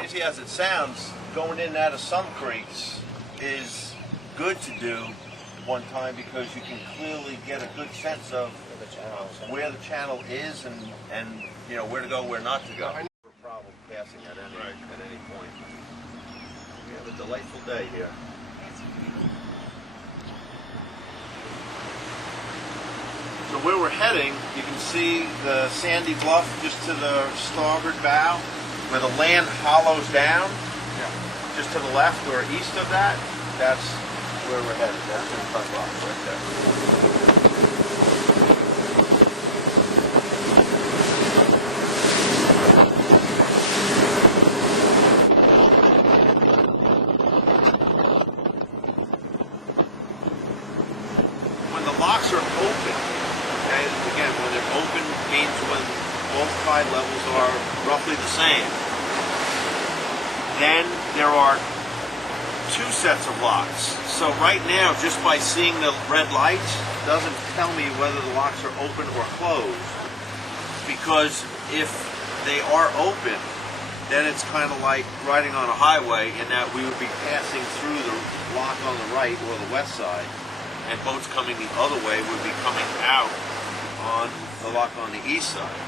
crazy as it sounds, going in and out of some creeks is good to do one time because you can clearly get a good sense of where the channel is and you know where to go, where not to go. No problem passing at any point. We have a delightful day here. So where we're heading, you can see the sandy bluff just to the starboard bow, where the land hollows down. Just to the left or east of that, that's where we're headed. That's in front of us right there. When the locks are open, okay, again, when they're open means when both tide levels are roughly the same. Then there are two sets of locks. So right now, just by seeing the red lights, doesn't tell me whether the locks are open or closed. Because if they are open, then it's kind of like riding on a highway in that we would be passing through the lock on the right or the west side, and boats coming the other way would be coming out on the lock on the east side.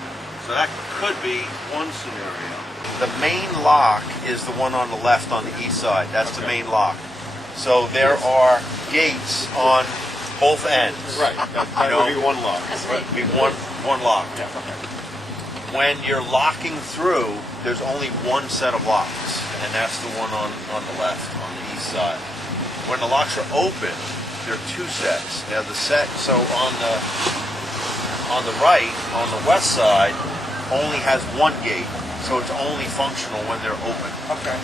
So that could be one scenario. The main lock is the one on the left on the east side. That's the main lock. So there are gates on both ends. Right. That would be one lock. Right. Be one lock. Yeah. Okay. When you're locking through, there's only one set of locks, and that's the one on the left, on the east side. When the locks are open, there are two sets. Now the set, so on the right, on the west side, only has one gate. So it's only functional when they're open. Okay.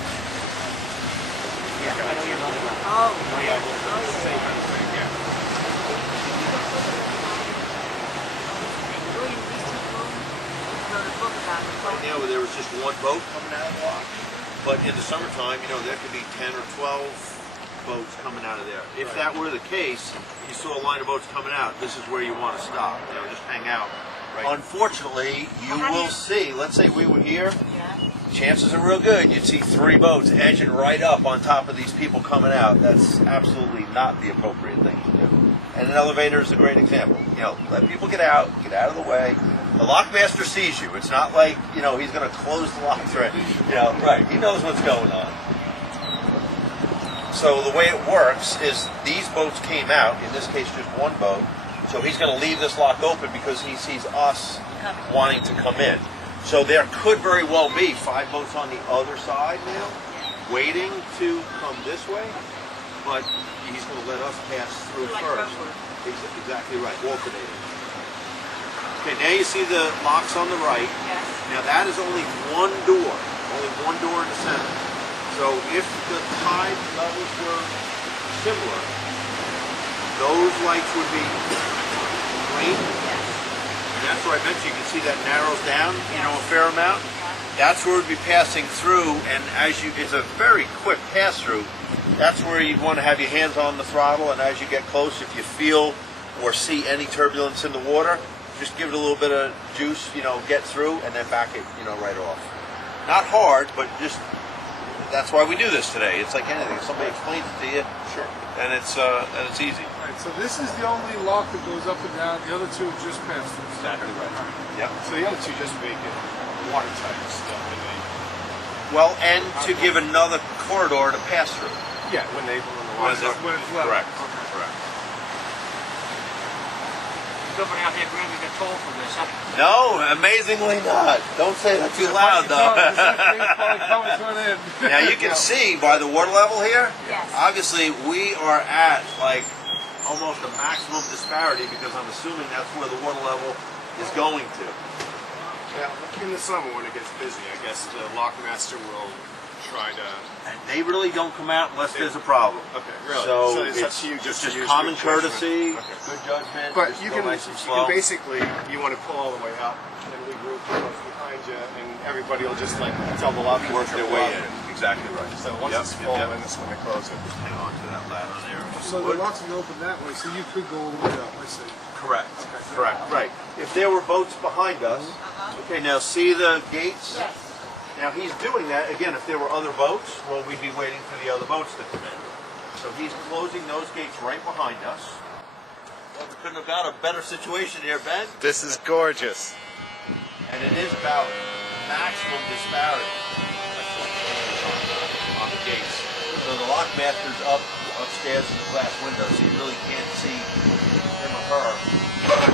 Yeah. Oh, yeah. Same kind of thing, yeah. Right now, there was just one boat coming out of the lock. But in the summertime, you know, there could be 10 or 12 boats coming out of there. If that were the case, you saw a line of boats coming out, this is where you want to stop. You know, just hang out. Right. Unfortunately, you will see, let's say we were here, chances are real good you'd see 3 boats edging right up on top of these people coming out. That's absolutely not the appropriate thing to do. And an elevator is a great example. You know, let people get out of the way. The lockmaster sees you. It's not like, you know, he's going to close the locks right. You know, right. He knows what's going on. So the way it works is these boats came out, in this case just one boat, so he's going to leave this lock open because he sees us wanting to come in. So there could very well be 5 boats on the other side now, waiting to come this way, but he's going to let us pass through first. Exactly right, alternating. Okay, now you see the locks on the right. Now that is only one door in the center. So if the tide levels were similar, those lights would be green. And that's where I mentioned you can see that narrows down, you know, a fair amount. That's where we'd be passing through, and it's a very quick pass through. That's where you'd want to have your hands on the throttle, and as you get close, if you feel or see any turbulence in the water, just give it a little bit of juice, you know, get through, and then back it, you know, right off. Not hard, but just that's why we do this today. It's like anything. If somebody explains it to you, sure, and it's easy. Right, so this is the only lock that goes up and down. The other two just pass through. Exactly right. Yeah. So the other two just make it watertight stuff, and they. Well, and to give another corridor to pass through. Yeah, when it's level. Correct. Okay. Correct. Nobody out here going to get told for this, huh? No, amazingly not. Don't say that too loud, though. Now you can see by the water level here. Yes. Obviously, we are at like almost a maximum disparity because I'm assuming that's where the water level is going to. Yeah, in the summer when it gets busy, I guess the lockmaster will try to. And they really don't come out unless there's a problem. Okay, really. So it's up it's to you just to use common good courtesy, judgment. good judgment. But just you go can, nice and slow. basically, you want to pull all the way up and regroup behind you, and everybody will just like tell the lock Work their way in. Exactly right. So once it's full, then it's when they close it. Hang on to that ladder there. So the locks are open that way, so you could go all the way up, I see. Correct. Correct. Right. If there were boats behind us, okay. Now see the gates. Yes. Now he's doing that, again, if there were other boats, well, we'd be waiting for the other boats to come in. So he's closing those gates right behind us. Well, we couldn't have got a better situation here, Ben. This is gorgeous. And it is about maximum disparity on the gates. So the lockmaster's upstairs in the glass window, so you really can't see him or her,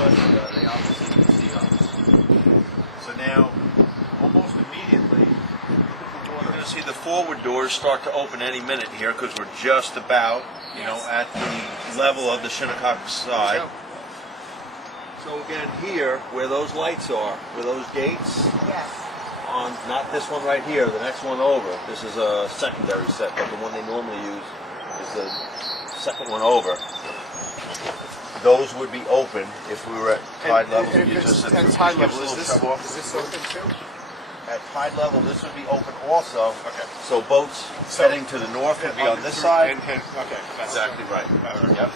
but they obviously can see us. So now, almost immediately, you're going to see the forward doors start to open any minute here because we're just about, at the level of the Shinnecock side. So again, here, where those lights are, where those gates, on not this one right here, the next one over. This is a secondary set, but the one they normally use is the second one over. Those would be open if we were at tide level. And if it's at tide level, is this open too? At tide level, this would be open also. Okay. So boats heading to the north would be on this side. Okay, that's Exactly right. Yep.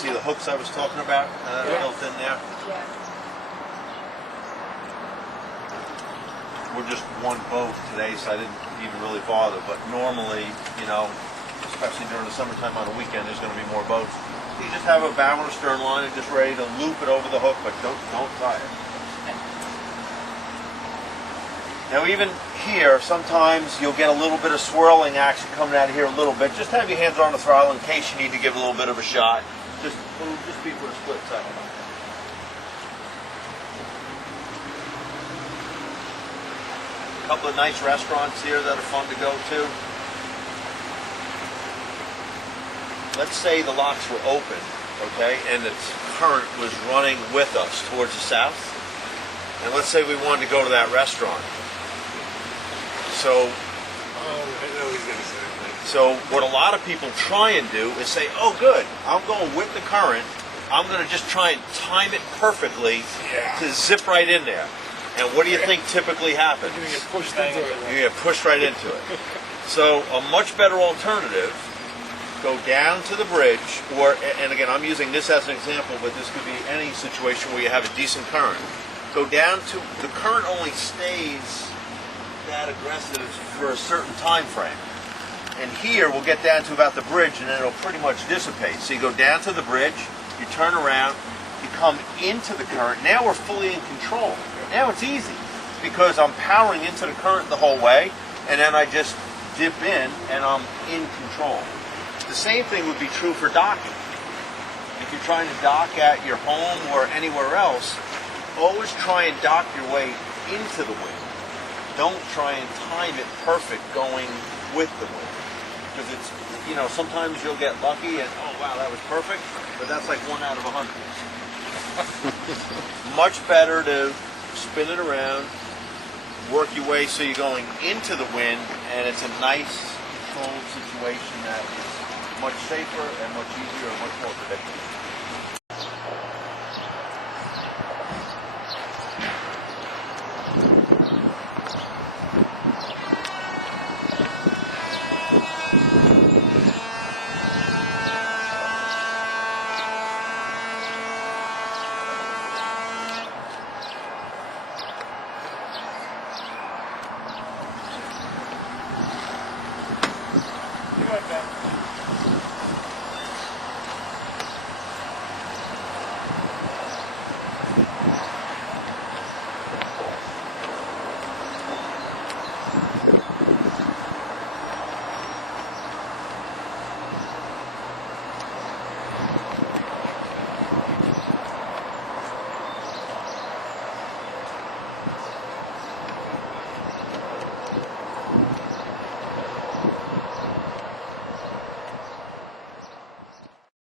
See the hooks I was talking about built in there? Yeah. We're just one boat today, so I didn't even really bother. But normally, especially during the summertime on a weekend, there's going to be more boats. You just have a bow and a stern line and just ready to loop it over the hook, but don't tie it. Now even here, sometimes you'll get a little bit of swirling action coming out of here a little bit. Just have your hands on the throttle in case you need to give a little bit of a shot. Just be for a split second. A couple of nice restaurants here that are fun to go to. Let's say the locks were open, okay, and the current was running with us towards the south. And let's say we wanted to go to that restaurant. So, so what a lot of people try and do is say, oh good, I'm going with the current. I'm going to just try and time it perfectly to zip right in there. And what do you think typically happens? You get pushed into it. You get pushed right into it. So a much better alternative, go down to the bridge, and again, I'm using this as an example, but this could be any situation where you have a decent current. Go down to, the current only stays that aggressive for a certain time frame. And here, we'll get down to about the bridge, and then it'll pretty much dissipate. So you go down to the bridge, you turn around, you come into the current. Now we're fully in control. Now it's easy, because I'm powering into the current the whole way, and then I just dip in, and I'm in control. The same thing would be true for docking. If you're trying to dock at your home or anywhere else, always try and dock your way into the wind. Don't try and time it perfect going with the wind. Because it's, sometimes you'll get lucky and, oh wow, that was perfect, but that's like 1 out of 100. Much better to spin it around, work your way so you're going into the wind, and it's a nice, controlled situation that is much safer and much easier and much more predictable.